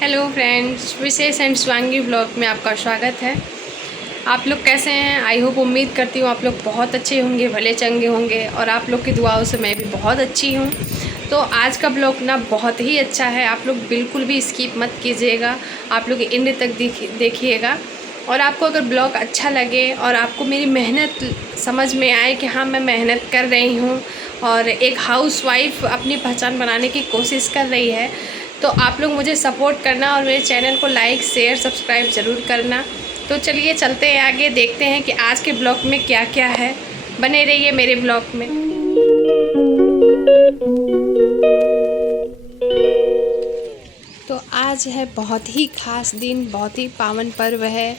Hello friends, Vishesh and Swangi blog में आपका स्वागत है। आप लोग कैसे हैं? आई होप, उम्मीद करती हूँ आप लोग बहुत अच्छे होंगे, भले चंगे होंगे और आप लोग की दुआओं से मैं भी बहुत अच्छी हूँ। तो आज का ब्लॉग ना बहुत ही अच्छा है, आप लोग बिल्कुल भी स्किप मत कीजिएगा, आप लोग एंड तक देखिएगा। और आपको अगर ब्लॉग अच्छा लगे और आपको मेरी मेहनत समझ में आए कि हाँ मैं मेहनत कर रही हूँ और एक हाउसवाइफ अपनी पहचान बनाने की कोशिश कर रही है, तो आप लोग मुझे सपोर्ट करना और मेरे चैनल को लाइक शेयर सब्सक्राइब ज़रूर करना। तो चलिए चलते हैं आगे, देखते हैं कि आज के ब्लॉग में क्या क्या है। बने रहिए मेरे ब्लॉग में। तो आज है बहुत ही ख़ास दिन, बहुत ही पावन पर्व है।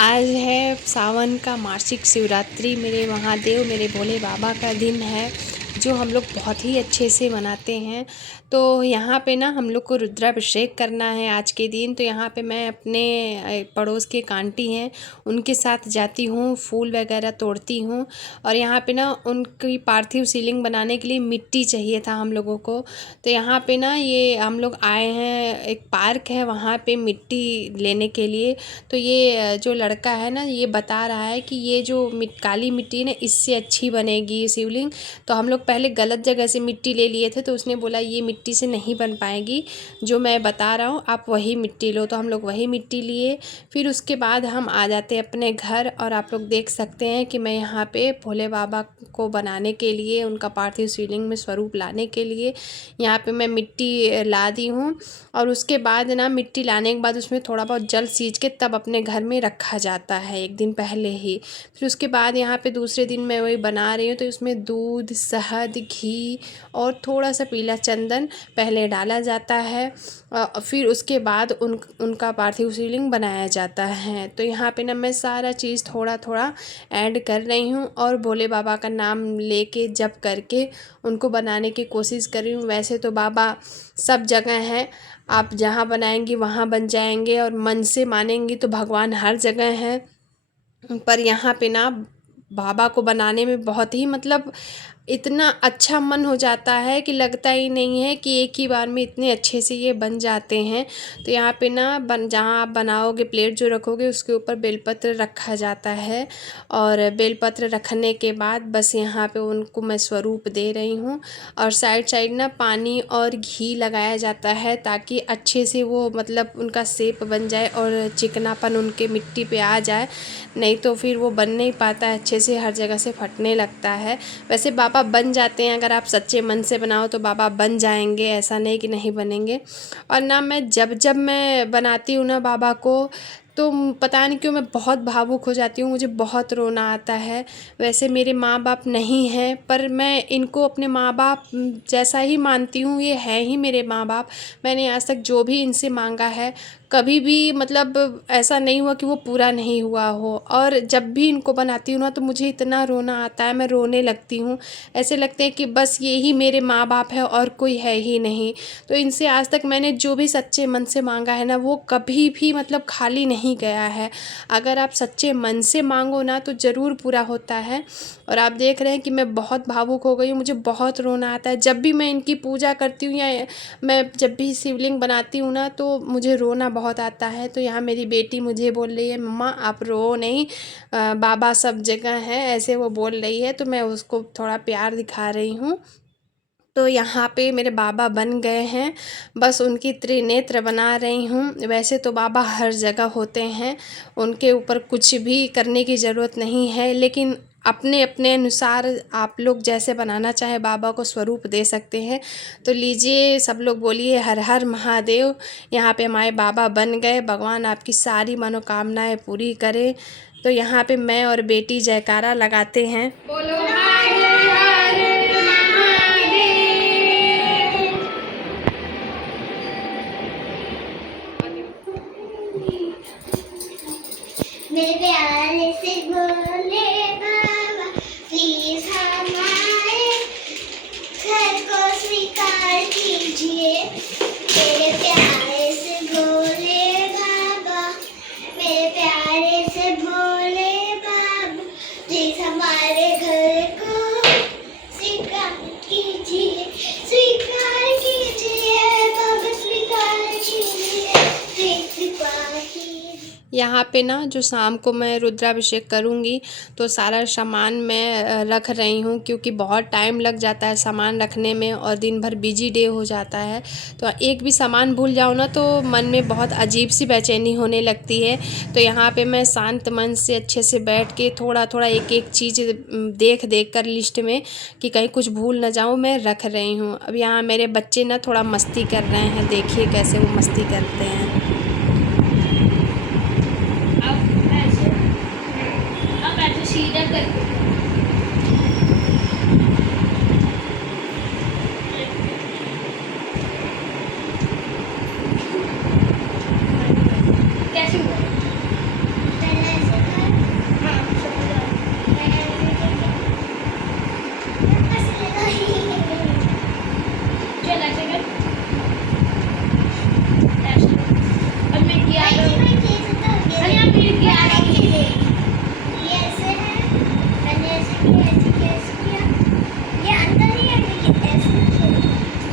आज है सावन का मासिक शिवरात्रि, मेरे महादेव मेरे भोले बाबा का दिन है, जो हम लोग बहुत ही अच्छे से मनाते हैं। तो यहाँ पे ना हम लोग को रुद्राभिषेक करना है आज के दिन। तो यहाँ पे मैं अपने पड़ोस के एक आंटी हैं, उनके साथ जाती हूँ, फूल वगैरह तोड़ती हूँ। और यहाँ पे ना उनकी पार्थिव शिवलिंग बनाने के लिए मिट्टी चाहिए था हम लोगों को। तो यहाँ पे ना ये हम लोग आए हैं, एक पार्क है वहाँ पे मिट्टी लेने के लिए। तो ये जो लड़का है ना, ये बता रहा है कि ये जो काली मिट्टी है ना, इससे अच्छी बनेगी शिवलिंग। तो हम लोग पहले गलत जगह से मिट्टी ले लिए थे, तो उसने बोला ये मिट्टी से नहीं बन पाएगी, जो मैं बता रहा हूँ आप वही मिट्टी लो। तो हम लोग वही मिट्टी लिए। फिर उसके बाद हम आ जाते हैं अपने घर, और आप लोग देख सकते हैं कि मैं यहाँ पे भोले बाबा को बनाने के लिए, उनका पार्थिव शिवलिंग में स्वरूप लाने के लिए यहाँ पे मैं मिट्टी ला दी हूँ। और उसके बाद ना मिट्टी लाने के बाद उसमें थोड़ा बहुत जल सींच के तब अपने घर में रखा जाता है, एक दिन पहले ही। फिर उसके बाद यहाँ पे दूसरे दिन मैं वही बना रही हूँ, तो इसमें दूध, शहद, घी और थोड़ा सा पीला चंदन पहले डाला जाता है। फिर उसके बाद उनका पार्थिव शिवलिंग बनाया जाता है। तो यहाँ पे ना मैं सारा चीज़ थोड़ा थोड़ा ऐड कर रही हूँ और भोले बाबा का नाम लेके जप करके उनको बनाने की कोशिश कर रही हूँ। वैसे तो बाबा सब जगह हैं, आप जहाँ बनाएंगी वहाँ बन जाएंगे, और मन से मानेंगी तो भगवान हर जगह हैं। पर यहाँ पे ना बाबा को बनाने में बहुत ही इतना अच्छा मन हो जाता है कि लगता ही नहीं है कि एक ही बार में इतने अच्छे से ये बन जाते हैं। तो यहाँ पे ना जहाँ आप बनाओगे, प्लेट जो रखोगे उसके ऊपर बेलपत्र रखा जाता है। और बेलपत्र रखने के बाद बस यहाँ पे उनको मैं स्वरूप दे रही हूँ। और साइड साइड ना पानी और घी लगाया जाता है, ताकि अच्छे से वो उनका शेप बन जाए और चिकनापन उनके मिट्टी पे आ जाए। नहीं तो फिर वो बन नहीं पाता है अच्छे से, हर जगह से फटने लगता है। वैसे बाबा बन जाते हैं, अगर आप सच्चे मन से बनाओ तो बाबा बन जाएंगे, ऐसा नहीं कि नहीं बनेंगे। और ना मैं जब जब मैं बनाती हूँ ना बाबा को, तो पता नहीं क्यों मैं बहुत भावुक हो जाती हूँ, मुझे बहुत रोना आता है। वैसे मेरे माँ बाप नहीं हैं, पर मैं इनको अपने माँ बाप जैसा ही मानती हूँ, ये है ही मेरे माँ बाप। मैंने आज तक जो भी इनसे मांगा है, कभी भी ऐसा नहीं हुआ कि वो पूरा नहीं हुआ हो। और जब भी इनको बनाती हूँ ना, तो मुझे इतना रोना आता है, मैं रोने लगती हूँ। ऐसे लगते हैं कि बस ये ही मेरे माँ बाप है और कोई है ही नहीं। तो इनसे आज तक मैंने जो भी सच्चे मन से मांगा है ना, वो कभी भी खाली नहीं गया है। अगर आप सच्चे मन से मांगो ना, तो ज़रूर पूरा होता है। और आप देख रहे हैं कि मैं बहुत भावुक हो गई हूँ, मुझे बहुत रोना आता है जब भी मैं इनकी पूजा करती हूँ, या मैं जब भी शिवलिंग बनाती हूँ ना, तो मुझे रोना बहुत आता है। तो यहाँ मेरी बेटी मुझे बोल रही है, मम्मा आप रो नहीं, बाबा सब जगह है, ऐसे वो बोल रही है। तो मैं उसको थोड़ा प्यार दिखा रही हूँ। तो यहाँ पे मेरे बाबा बन गए हैं, बस उनकी त्रिनेत्र बना रही हूँ। वैसे तो बाबा हर जगह होते हैं, उनके ऊपर कुछ भी करने की ज़रूरत नहीं है, लेकिन अपने अपने अनुसार आप लोग जैसे बनाना चाहे बाबा को स्वरूप दे सकते हैं। तो लीजिए, सब लोग बोलिए हर हर महादेव। यहाँ पे हमारे बाबा बन गए, भगवान आपकी सारी मनोकामनाएं पूरी करें। तो यहाँ पे मैं और बेटी जयकारा लगाते हैं, बोलो हर हर मेरे प्यारे से भोले बाबा, प्लीज हमारे घर को स्वीकार कीजिए। मेरे प्यारे से भोले बाबा, मेरे प्यारे से भोले बाबा, प्लीज हमारे घर को स्वीकार कीजिए, स्वीकार कीजिए बाबा, स्वीकार कीजिए। यहाँ पे ना जो शाम को मैं रुद्राभिषेक करूँगी तो सारा सामान मैं रख रही हूँ, क्योंकि बहुत टाइम लग जाता है सामान रखने में और दिन भर बिजी डे हो जाता है। तो एक भी सामान भूल जाओ ना तो मन में बहुत अजीब सी बेचैनी होने लगती है। तो यहाँ पे मैं शांत मन से अच्छे से बैठ के थोड़ा थोड़ा एक एक चीज़ देख देख कर लिस्ट में कि कहीं कुछ भूल ना जाऊँ, मैं रख रही हूँ। अब यहाँ मेरे बच्चे ना थोड़ा मस्ती कर रहे हैं, देखिए कैसे वो मस्ती करते हैं। अब ऐसे सीधा कर कैसे हुआ? पहले ऐसे कर। हाँ, समझ आ गया। मैं ऐसे करके ऐसे लगा। चल ऐसे कर। ऐसे। अब मैं किया तो अरे आप मेरे किया ये ऐसे है। मैंने ऐसे किया, ऐसे किया। ये अंदर ही है लेकिन ऐसे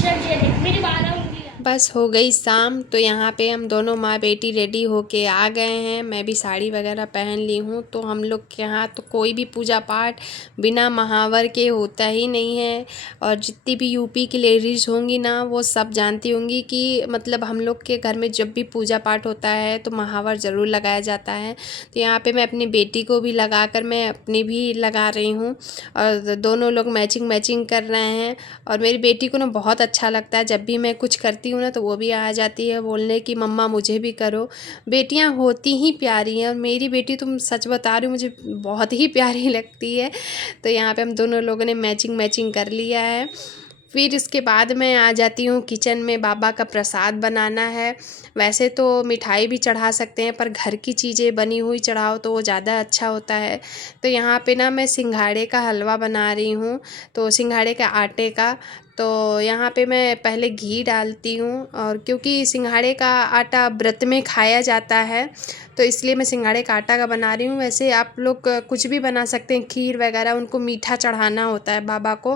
चल ये देख मेरी 12 उंगली। बस हो गई शाम, तो यहाँ पे हम दोनों माँ बेटी रेडी होके आ गए हैं। मैं भी साड़ी वगैरह पहन ली हूँ। तो हम लोग के यहाँ तो कोई भी पूजा पाठ बिना महावर के होता ही नहीं है। और जितनी भी यूपी की लेडीज़ होंगी ना वो सब जानती होंगी कि मतलब हम लोग के घर में जब भी पूजा पाठ होता है तो महावर ज़रूर लगाया जाता है। तो यहाँ पे मैं अपनी बेटी को भी लगा कर मैं अपनी भी लगा रही हूँ और दोनों लोग मैचिंग मैचिंग कर रहे हैं। और मेरी बेटी को ना बहुत अच्छा लगता है, जब भी मैं कुछ करती हूँ ना तो वो भी आ जाती है बोलने कि मम्मा मुझे भी करो। बेटियाँ होती ही प्यारी हैं और मेरी बेटी तुम सच बता रही हूँ मुझे बहुत ही प्यारी लगती है। तो यहाँ पे हम दोनों लोगों ने मैचिंग मैचिंग कर लिया है। फिर इसके बाद मैं आ जाती हूँ किचन में, बाबा का प्रसाद बनाना है। वैसे तो मिठाई भी चढ़ा सकते हैं पर घर की चीज़ें बनी हुई चढ़ाओ तो वो ज़्यादा अच्छा होता है। तो यहाँ पे ना मैं सिंघाड़े का हलवा बना रही हूँ, तो सिंघाड़े के आटे का। तो यहाँ पे मैं पहले घी डालती हूँ और क्योंकि सिंघाड़े का आटा व्रत में खाया जाता है तो इसलिए मैं सिंघाड़े का आटा का बना रही हूँ। वैसे आप लोग कुछ भी बना सकते हैं, खीर वगैरह, उनको मीठा चढ़ाना होता है बाबा को।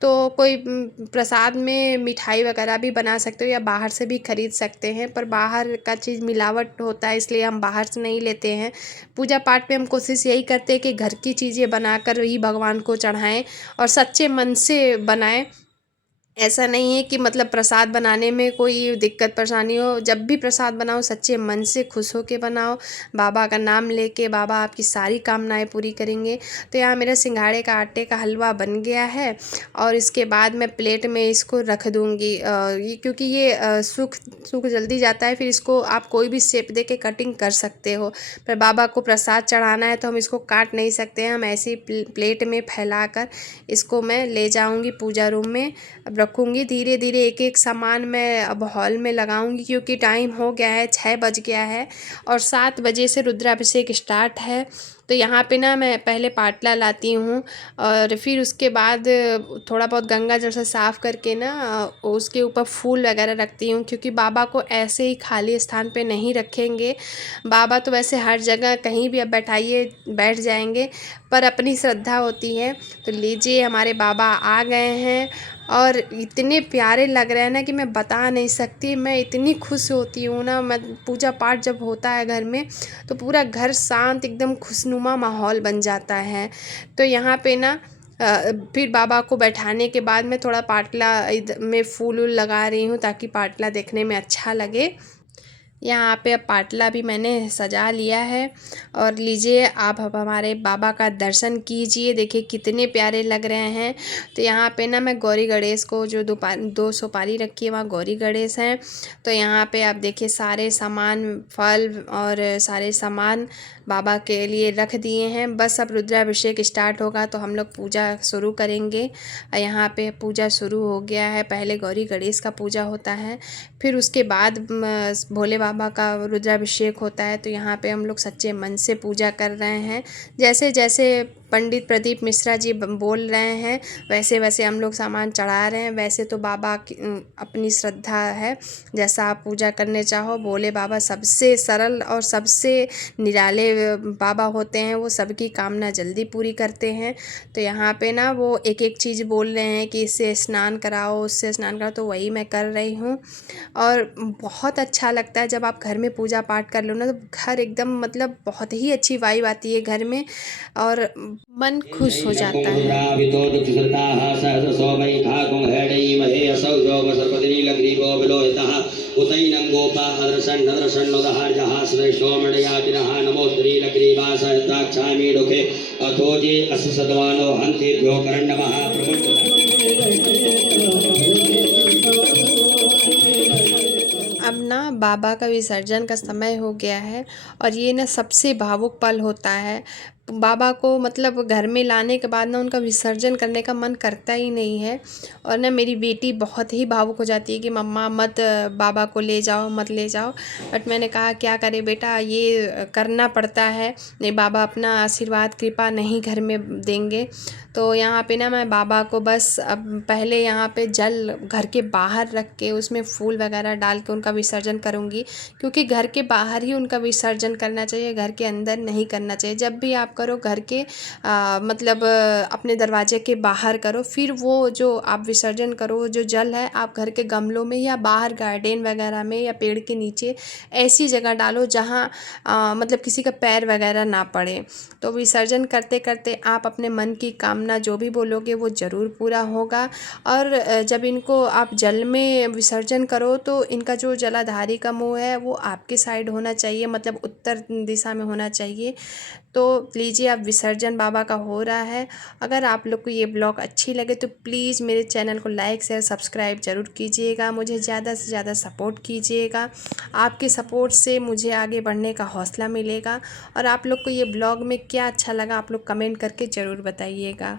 तो कोई प्रसाद में मिठाई वगैरह भी बना सकते हो या बाहर से भी खरीद सकते हैं, पर बाहर का चीज़ मिलावट होता है इसलिए हम बाहर से नहीं लेते हैं। पूजा पाठ में हम कोशिश यही करते हैं कि घर की चीज़ें बनाकर ही भगवान को चढ़ाएं और सच्चे मन से बनाएं। ऐसा नहीं है कि मतलब प्रसाद बनाने में कोई दिक्कत परेशानी हो, जब भी प्रसाद बनाओ सच्चे मन से खुश होके बनाओ, बाबा का नाम लेके। बाबा आपकी सारी कामनाएं पूरी करेंगे। तो यहाँ मेरा सिंघाड़े का आटे का हलवा बन गया है और इसके बाद मैं प्लेट में इसको रख दूँगी। ये क्योंकि ये सूख जल्दी जाता है, फिर इसको आप कोई भी शेप दे के कटिंग कर सकते हो। पर बाबा को प्रसाद चढ़ाना है तो हम इसको काट नहीं सकते हैं, हम ऐसे ही प्लेट में फैला कर इसको मैं ले जाऊँगी पूजा रूम में। अब रखूँगी धीरे धीरे एक एक सामान मैं अब हॉल में लगाऊंगी, क्योंकि टाइम हो गया है, 6 बज गया है और 7 बजे से रुद्राभिषेक स्टार्ट है। तो यहाँ पे ना मैं पहले पाटला लाती हूँ और फिर उसके बाद थोड़ा बहुत गंगा जल से साफ़ करके ना उसके ऊपर फूल वगैरह रखती हूँ, क्योंकि बाबा को ऐसे ही खाली स्थान पे नहीं रखेंगे। बाबा तो वैसे हर जगह कहीं भी अब बैठाइए बैठ जाएंगे, पर अपनी श्रद्धा होती है। तो लीजिए हमारे बाबा आ गए हैं और इतने प्यारे लग रहे हैं ना कि मैं बता नहीं सकती। मैं इतनी खुश होती हूँ ना, मैं पूजा पाठ जब होता है घर में तो पूरा घर शांत एकदम खुशनुमा माहौल बन जाता है। तो यहाँ पे ना फिर बाबा को बैठाने के बाद मैं थोड़ा पाटला में फूल वूल लगा रही हूँ ताकि पाटला देखने में अच्छा लगे। यहाँ पे अब पाटला भी मैंने सजा लिया है और लीजिए आप अब हमारे बाबा का दर्शन कीजिए, देखिए कितने प्यारे लग रहे हैं। तो यहाँ पे ना मैं गौरी गणेश को जो 2 सुपारी रखी है वहाँ गौरी गणेश हैं। तो यहाँ पे आप देखिए सारे सामान, फल और सारे सामान बाबा के लिए रख दिए हैं। बस अब रुद्राभिषेक स्टार्ट होगा तो हम लोग पूजा शुरू करेंगे। यहाँ पे पूजा शुरू हो गया है, पहले गौरी गणेश का पूजा होता है, फिर उसके बाद भोले बाबा का रुद्राभिषेक होता है। तो यहाँ पे हम लोग सच्चे मन से पूजा कर रहे हैं। जैसे जैसे पंडित प्रदीप मिश्रा जी बोल रहे हैं वैसे वैसे हम लोग सामान चढ़ा रहे हैं। वैसे तो बाबा की अपनी श्रद्धा है, जैसा आप पूजा करने चाहो। भोले बाबा सबसे सरल और सबसे निराले बाबा होते हैं, वो सबकी कामना जल्दी पूरी करते हैं। तो यहाँ पे ना वो एक एक चीज़ बोल रहे हैं कि इससे स्नान कराओ, उससे स्नान कराओ, तो वही मैं कर रही हूँ। और बहुत अच्छा लगता है जब आप घर में पूजा पाठ कर लो ना, तो घर एकदम मतलब बहुत ही अच्छी वाइब आती है घर में और मन खुश हो जाता है। अब ना बाबा का विसर्जन का समय हो गया है और ये ना सबसे भावुक पल होता है। बाबा को मतलब घर में लाने के बाद ना उनका विसर्जन करने का मन करता ही नहीं है। और ना मेरी बेटी बहुत ही भावुक हो जाती है कि मम्मा मत बाबा को ले जाओ, मत ले जाओ। बट मैंने कहा क्या करे बेटा, ये करना पड़ता है, नहीं बाबा अपना आशीर्वाद कृपा नहीं घर में देंगे। तो यहाँ पे ना मैं बाबा को बस अब पहले यहाँ पे जल घर के बाहर रख के उसमें फूल वगैरह डाल के उनका विसर्जन करूँगी, क्योंकि घर के बाहर ही उनका विसर्जन करना चाहिए, घर के अंदर नहीं करना चाहिए। जब भी आप करो घर के मतलब अपने दरवाजे के बाहर करो, फिर वो जो आप विसर्जन करो जो जल है आप घर के गमलों में या बाहर गार्डन वगैरह में या पेड़ के नीचे ऐसी जगह डालो जहाँ मतलब किसी का पैर वगैरह ना पड़े। तो विसर्जन करते करते आप अपने मन की कामना जो भी बोलोगे वो ज़रूर पूरा होगा। और जब इनको आप जल में विसर्जन करो तो इनका जो जलाधारी का मुँह है वो आपके साइड होना चाहिए, मतलब उत्तर दिशा में होना चाहिए। तो लीजिए अब विसर्जन बाबा का हो रहा है। अगर आप लोग को ये ब्लॉग अच्छी लगे तो प्लीज़ मेरे चैनल को लाइक शेयर सब्सक्राइब ज़रूर कीजिएगा, मुझे ज़्यादा से ज़्यादा सपोर्ट कीजिएगा। आपके सपोर्ट से मुझे आगे बढ़ने का हौसला मिलेगा। और आप लोग को ये ब्लॉग में क्या अच्छा लगा आप लोग कमेंट करके ज़रूर बताइएगा।